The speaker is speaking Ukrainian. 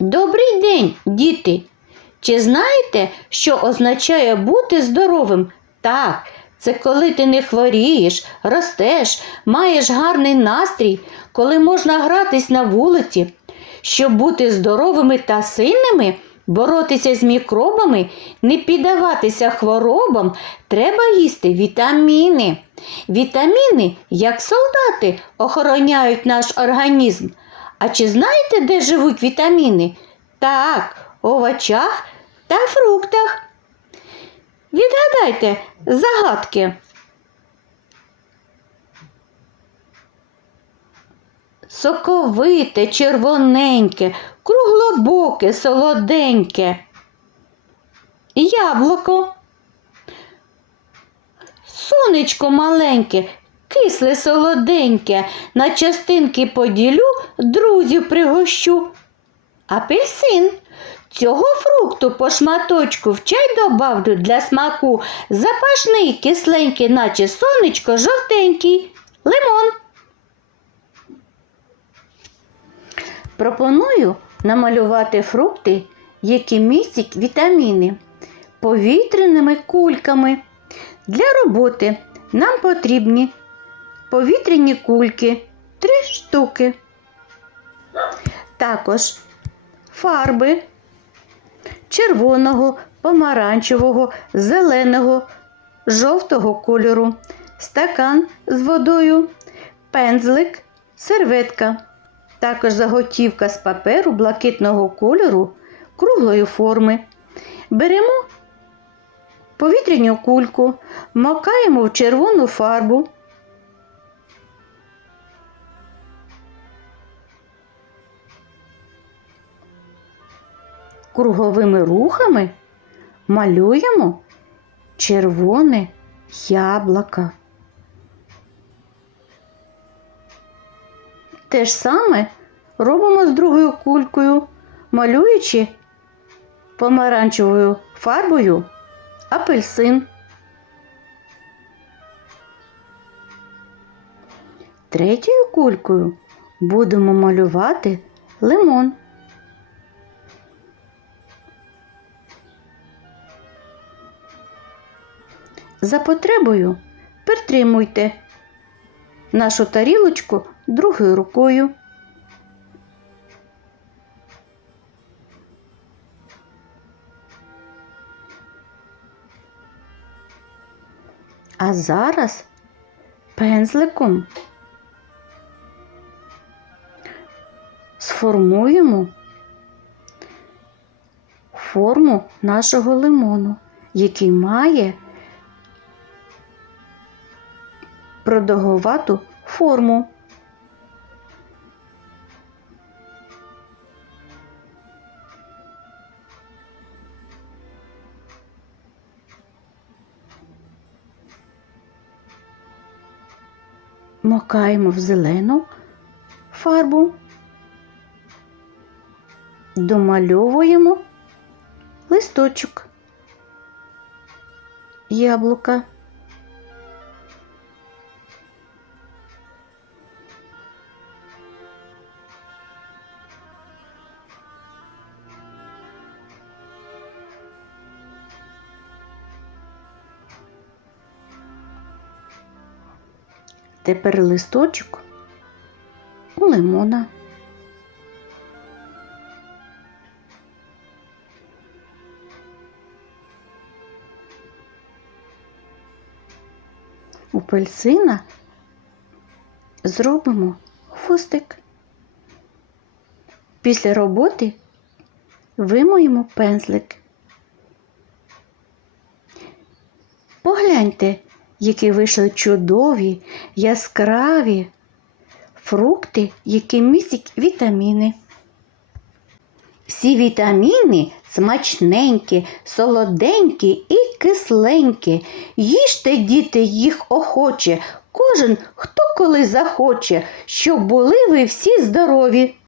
Добрий день, діти! Чи знаєте, що означає бути здоровим? Так, це коли ти не хворієш, ростеш, маєш гарний настрій, коли можна гратись на вулиці. Щоб бути здоровими та сильними, боротися з мікробами, не піддаватися хворобам, треба їсти вітаміни. Вітаміни, як солдати, охороняють наш організм. А чи знаєте, де живуть вітаміни? Так, овочах та фруктах. Відгадайте загадки. Соковите, червоненьке, круглобоке, солоденьке. Яблуко. Сонечко маленьке, кисле солоденьке, на частинки поділю, друзів пригощу. Апельсин. Цього фрукту по шматочку в чай добавлю для смаку. Запашний, кисленький, наче сонечко, жовтенький. Лимон. Пропоную намалювати фрукти, які містять вітаміни повітряними кульками. Для роботи нам потрібні повітряні кульки три штуки. Також фарби червоного, помаранчевого, зеленого, жовтого кольору, стакан з водою, пензлик, серветка. Також заготівка з паперу блакитного кольору круглої форми. Беремо повітряну кульку, макаємо в червону фарбу. Круговими рухами малюємо червоне яблуко. Те ж саме робимо з другою кулькою, малюючи помаранчевою фарбою апельсин. Третьою кулькою будемо малювати лимон. За потребою притримуйте нашу тарілочку другою рукою. А зараз пензликом сформуємо форму нашого лимону, який має продовгувату форму. Макаємо в зелену фарбу, домальовуємо листочок яблука. Тепер листочок у лимона. У пельсина зробимо хвостик. Після роботи вимоємо пензлик. Погляньте, які вийшли чудові, яскраві фрукти, які містять вітаміни. Всі вітаміни смачненькі, солоденькі і кисленькі. Їжте, діти, їх охоче, кожен, хто коли захоче, щоб були ви всі здорові.